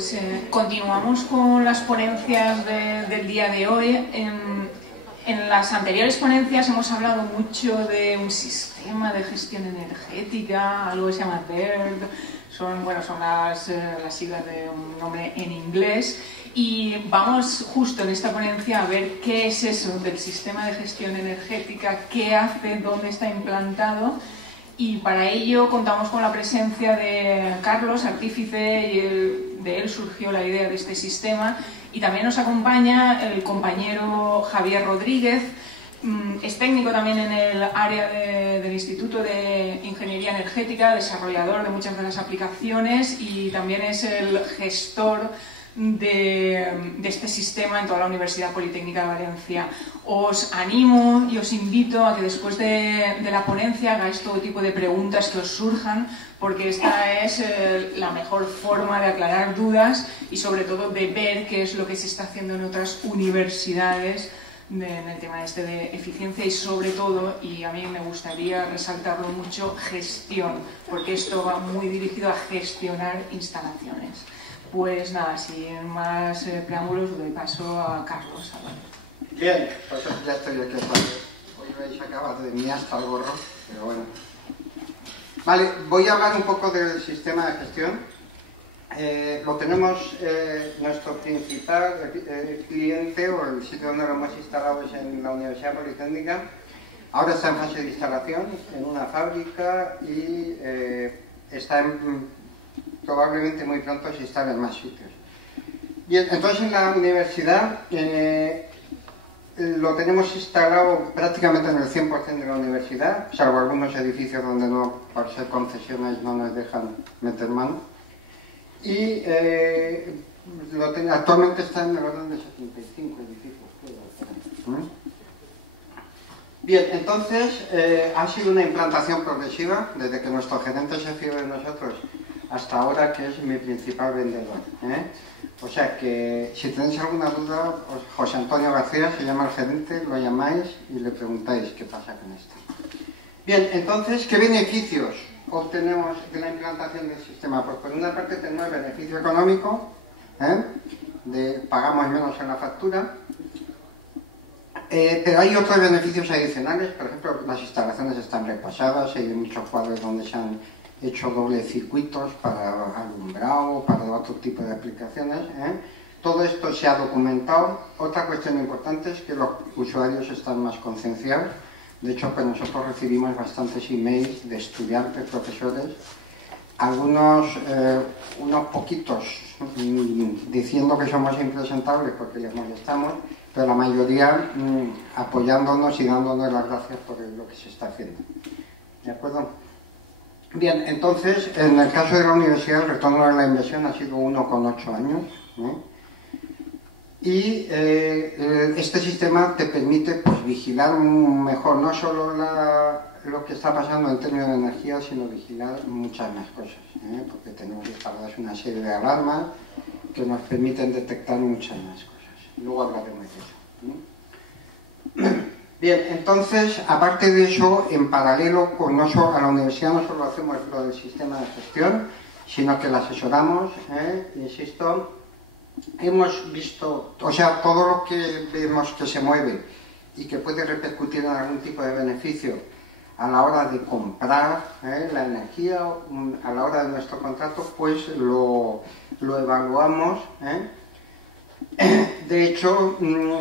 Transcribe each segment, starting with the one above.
Pues continuamos con las ponencias del día de hoy. En las anteriores ponencias hemos hablado mucho de un sistema de gestión energética, algo que se llama BERD, son las siglas de un nombre en inglés, y vamos justo en esta ponencia a ver qué es eso del sistema de gestión energética, qué hace, dónde está implantado. Y para ello contamos con la presencia de Carlos, artífice, y de él surgió la idea de este sistema. Y también nos acompaña el compañero Javier Rodríguez, es técnico también en el área del Instituto de Ingeniería Energética, desarrollador de muchas de las aplicaciones y también es el gestor de este sistema en toda la Universidad Politécnica de Valencia. Os animo y os invito a que después de la ponencia hagáis todo tipo de preguntas que os surjan, porque esta es la mejor forma de aclarar dudas y sobre todo de ver qué es lo que se está haciendo en otras universidades en el tema este de eficiencia y sobre todo, y a mí me gustaría resaltarlo mucho, gestión, porque esto va muy dirigido a gestionar instalaciones. Pues nada, sin más preámbulos, doy paso a Carlos. Bien, pues ya estoy aquí otra vez. Hoy veis acabado de mí hasta el gorro, pero bueno. Vale, voy a hablar un poco del sistema de gestión. Lo tenemos, nuestro principal cliente, o el sitio donde lo hemos instalado, es en la Universidad Politécnica. Ahora está en fase de instalación en una fábrica y está probablemente muy pronto se instale en más sitios. Bien, entonces en la universidad lo tenemos instalado prácticamente en el 100% de la universidad, salvo algunos edificios donde no, por ser concesiones, no nos dejan meter mano. Y actualmente está en el orden de 75 edificios. Bien, entonces ha sido una implantación progresiva desde que nuestro gerente se fió de nosotros hasta ahora, que es mi principal vendedor. O sea que si tenéis alguna duda, José Antonio García se llama el gerente, lo llamáis y le preguntáis qué pasa con esto. Bien, entonces, ¿qué beneficios obtenemos de la implantación del sistema? Pues por una parte tenemos el beneficio económico, pagamos menos en la factura, pero hay otros beneficios adicionales. Por ejemplo, las instalaciones están repasadas, hay muchos cuadros donde se han hecho dobles circuitos para alumbrado, para otro tipo de aplicaciones. Todo esto se ha documentado. Otra cuestión importante es que los usuarios están más concienciados. De hecho, pues nosotros recibimos bastantes emails de estudiantes, profesores, algunos, unos poquitos diciendo que somos impresentables porque les molestamos, pero la mayoría apoyándonos y dándonos las gracias por lo que se está haciendo. ¿De acuerdo? Bien, entonces, en el caso de la universidad, el retorno de la inversión ha sido 1,8 años. Y este sistema te permite pues, vigilar mejor no solo lo que está pasando en términos de energía, sino vigilar muchas más cosas, porque tenemos instaladas una serie de alarmas que nos permiten detectar muchas más cosas. Luego hablaremos de eso. Bien, entonces, aparte de eso, en paralelo a la universidad no solo hacemos lo del sistema de gestión, sino que la asesoramos, insisto. Hemos visto, o sea, todo lo que vemos que se mueve y que puede repercutir en algún tipo de beneficio a la hora de comprar la energía, a la hora de nuestro contrato, pues lo evaluamos. De hecho,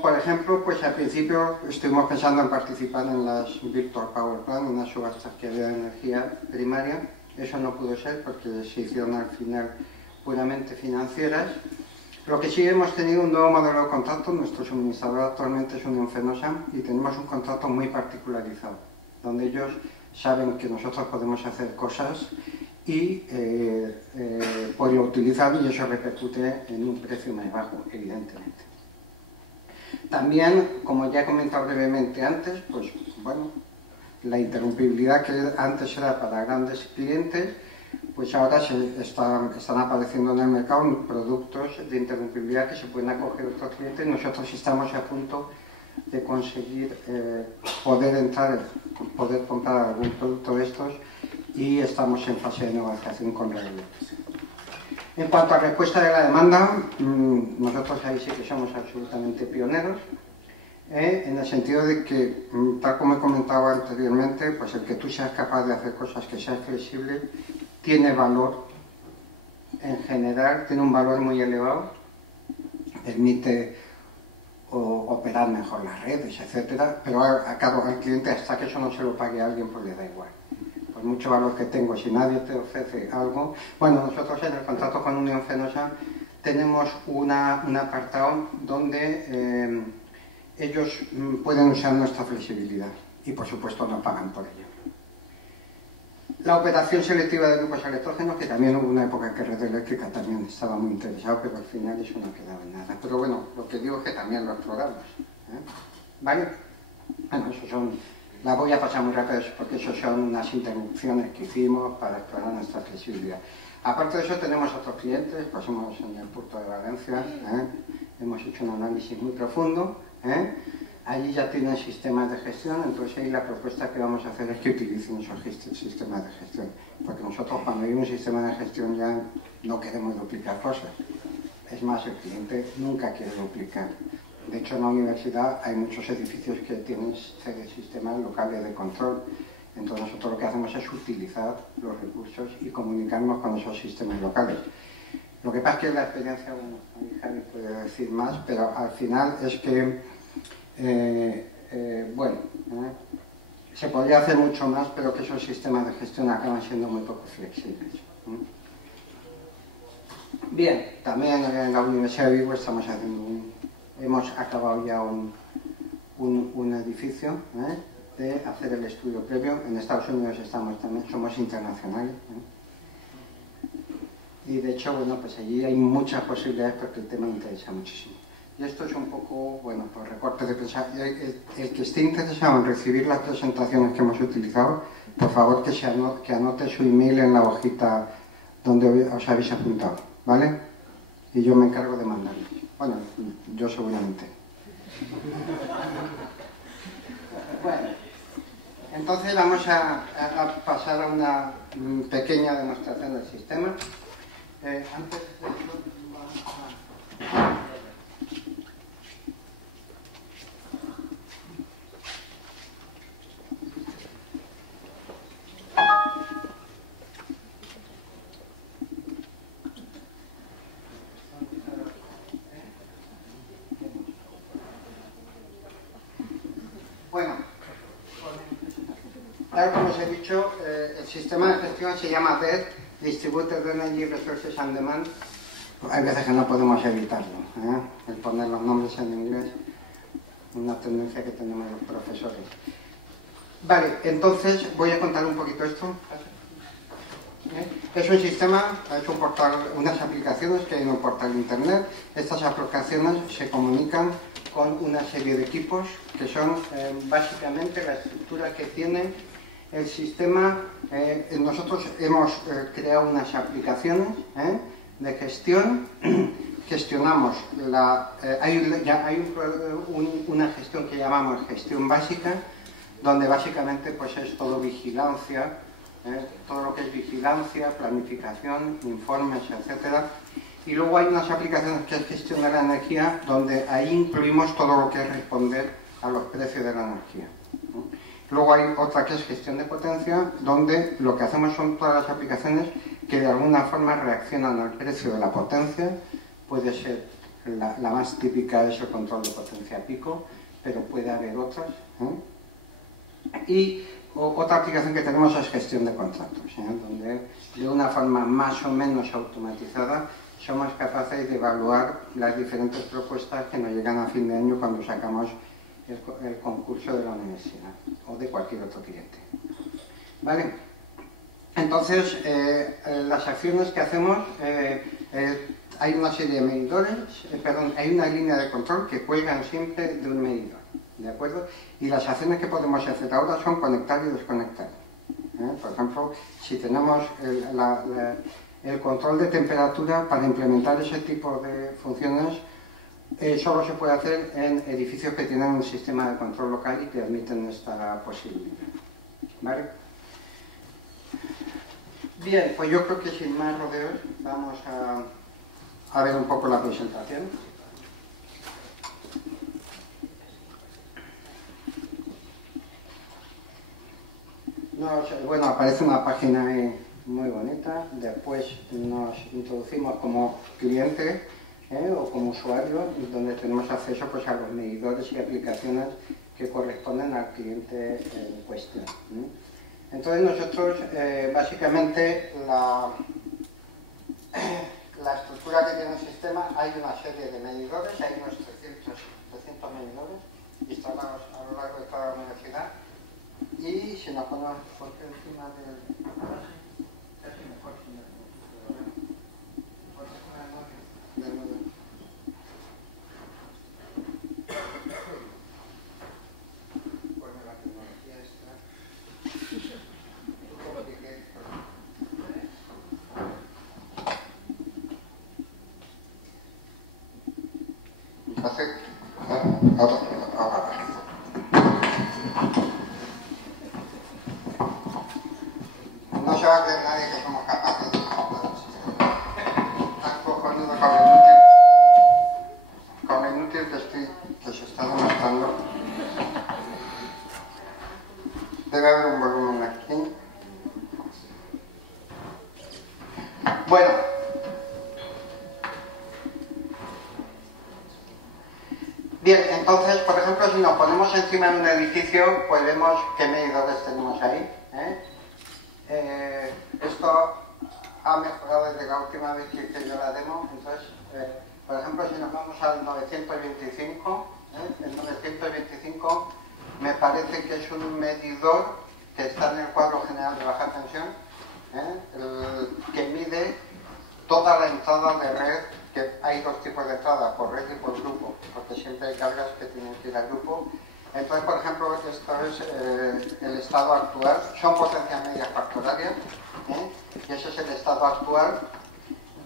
por ejemplo, pues al principio estuvimos pensando en participar en las Virtual Power Plant, unas subastas que había de energía primaria. Eso no pudo ser porque se hicieron al final puramente financieras. Lo que sí, hemos tenido un nuevo modelo de contrato. Nuestro suministrador actualmente es Unión Fenosa y tenemos un contrato muy particularizado, donde ellos saben que nosotros podemos hacer cosas y por lo utilizado, y eso repercute en un precio más bajo, evidentemente. También, como ya he comentado brevemente antes, pues bueno, la interrumpibilidad que antes era para grandes clientes, pues ahora están apareciendo en el mercado productos de interrumpibilidad que se pueden acoger otros clientes. Nosotros estamos a punto de conseguir poder comprar algún producto de estos y estamos en fase de negociación con la En cuanto a respuesta de la demanda, nosotros ahí sí que somos absolutamente pioneros, en el sentido de que, tal como he comentado anteriormente, pues el que tú seas capaz de hacer cosas, que seas flexible, tiene valor, en general, tiene un valor muy elevado, permite operar mejor las redes, etcétera, pero claro, al cliente, hasta que eso no se lo pague a alguien, pues le da igual. Por mucho valor que tengo, si nadie te ofrece algo... Bueno, nosotros en el contrato con Unión Fenosa tenemos un apartado donde ellos pueden usar nuestra flexibilidad y por supuesto no pagan por ello. La operación selectiva de grupos electrógenos, que también hubo una época que Red Eléctrica también estaba muy interesado, pero al final eso no quedaba en nada. Pero bueno, lo que digo es que también lo exploramos, ¿vale? Bueno, eso son... La voy a pasar muy rápido porque eso son unas interrupciones que hicimos para explorar nuestra flexibilidad. Aparte de eso tenemos otros clientes, pues hemos en el puerto de Valencia, hemos hecho un análisis muy profundo, allí ya tienen sistemas de gestión, entonces ahí la propuesta que vamos a hacer es que utilicen esos sistemas de gestión, porque nosotros cuando hay un sistema de gestión ya no queremos duplicar cosas, es más, el cliente nunca quiere duplicar. De hecho, en la universidad hay muchos edificios que tienen sistemas locales de control. Entonces, nosotros lo que hacemos es utilizar los recursos y comunicarnos con esos sistemas locales. Lo que pasa es que la experiencia, bueno, ahí Javi puede decir más, pero al final es que, se podría hacer mucho más, pero que esos sistemas de gestión acaban siendo muy poco flexibles. Bien, también en la Universidad de Vigo estamos haciendo hemos acabado ya un edificio de hacer el estudio previo. En Estados Unidos estamos también, somos internacionales. Y de hecho, bueno, pues allí hay muchas posibilidades porque el tema me interesa muchísimo. Y esto es un poco, bueno, por recorte de pensar. El que esté interesado en recibir las presentaciones que hemos utilizado, por favor que anote su email en la hojita donde os habéis apuntado, ¿vale? Y yo me encargo de mandarles. Bueno, yo seguramente. Bueno, entonces vamos a pasar a una pequeña demostración del sistema. Antes de eso, vamos a... Bueno, tal como os he dicho, el sistema de gestión se llama DER, Distributed Energy Resources on Demand. Hay veces que no podemos evitarlo, el poner los nombres en inglés, una tendencia que tenemos los profesores. Vale, entonces voy a contar un poquito esto. Es un sistema, es un portal, unas aplicaciones que hay en un portal de internet. Estas aplicaciones se comunican con una serie de equipos que son básicamente la estructura que tiene el sistema. Nosotros hemos creado unas aplicaciones de gestión. Gestionamos hay una gestión que llamamos gestión básica, donde básicamente pues es todo vigilancia, todo lo que es vigilancia, planificación, informes, etcétera. Y luego hay unas aplicaciones que es gestión de la energía, donde ahí incluimos todo lo que es responder a los precios de la energía. Luego hay otra que es gestión de potencia, donde lo que hacemos son todas las aplicaciones que de alguna forma reaccionan al precio de la potencia. Puede ser, la más típica es el control de potencia pico, pero puede haber otras. Y otra aplicación que tenemos es gestión de contratos, donde de una forma más o menos automatizada somos capaces de evaluar las diferentes propuestas que nos llegan a fin de año cuando sacamos el concurso de la universidad o de cualquier otro cliente. ¿Vale? Entonces, las acciones que hacemos, hay una serie de medidores, hay una línea de control que cuelgan siempre de un medidor, ¿de acuerdo? Y las acciones que podemos hacer ahora son conectar y desconectar. Por ejemplo, si tenemos el control de temperatura, para implementar ese tipo de funciones solo se puede hacer en edificios que tienen un sistema de control local y que admiten esta posibilidad. ¿Vale? Bien, pues yo creo que sin más rodeos vamos a ver un poco la presentación. Bueno, aparece una página ahí muy bonita. Después nos introducimos como cliente o como usuario, donde tenemos acceso pues, a los medidores y aplicaciones que corresponden al cliente en cuestión. Entonces nosotros, básicamente, la estructura que tiene el sistema, hay una serie de medidores, hay unos 300 medidores instalados a lo largo de toda la universidad. Y si nos ponemos por encima del... casi mejor si nos por encima del módulo. Bueno, la tecnología está... Entonces, ahora. No se va a creer nadie que somos capaces de comprar el sistema. Tan cojonudo con lo inútil que se está demostrando. Debe haber un volumen aquí. Bueno. Bien, entonces, por ejemplo, si nos ponemos encima de un edificio, pues vemos qué medidores tenemos ahí. Esto ha mejorado desde la última vez que hice yo la demo. Entonces, por ejemplo, si nos vamos al 925, el 925 me parece que es un medidor que está en el cuadro general de baja tensión, que mide toda la entrada de red, que hay dos tipos de entrada, por red y por grupo, porque siempre hay cargas que tienen que ir al grupo. Entonces, por ejemplo, esto es el estado actual, son potencias medias factorarias, y ese es el estado actual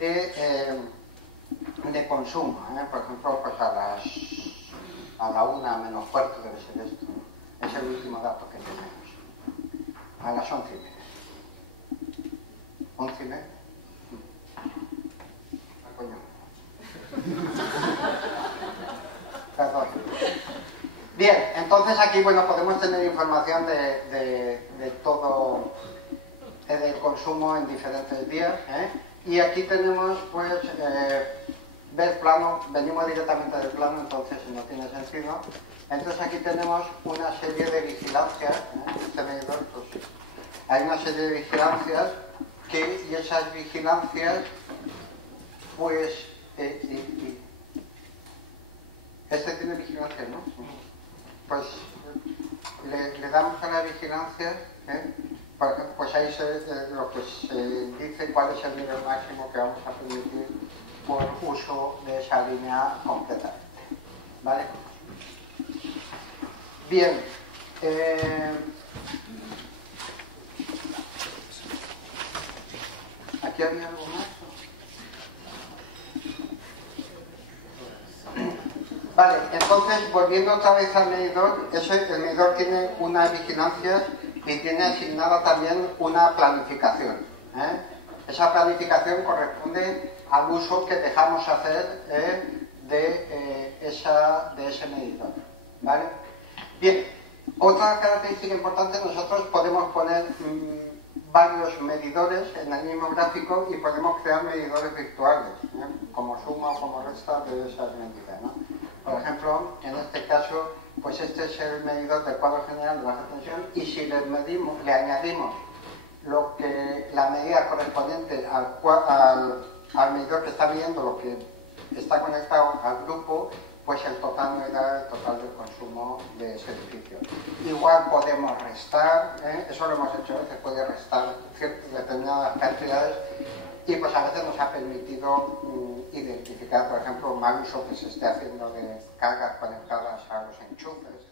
de consumo. Por ejemplo, pues a la 1 menos cuarto debe ser esto, es el último dato que tenemos, a las 11:30. 11:30. Coño. Perdón. Bien, entonces aquí bueno podemos tener información de todo el consumo en diferentes días, y aquí tenemos pues ver plano, venimos directamente del plano, entonces no tiene sentido. Entonces aquí tenemos una serie de vigilancias, este medidor, pues, hay una serie de vigilancias y esas vigilancias pues este tiene vigilancia, ¿no? Pues le damos a la vigilancia, pues ahí lo que se dice cuál es el nivel máximo que vamos a permitir por uso de esa línea completamente. ¿Vale? Bien. ¿Aquí había algo más? Vale, entonces volviendo otra vez al medidor, el medidor tiene una vigilancia y tiene asignada también una planificación. Esa planificación corresponde al uso que dejamos hacer de ese medidor. ¿Vale? Bien, otra característica importante, nosotros podemos poner varios medidores en el mismo gráfico y podemos crear medidores virtuales, como suma o como resta de esas medidas, ¿no? Por ejemplo, en este caso, pues este es el medidor del cuadro general de baja tensión y si le añadimos la medida correspondiente al medidor que está midiendo lo que está conectado al grupo, pues el total nos da el total del consumo de ese edificio. Igual podemos restar, eso lo hemos hecho, se puede restar determinadas cantidades y pues a veces nos ha permitido identificar, por ejemplo, mal uso que se esté haciendo de cargas conectadas a los enchufes,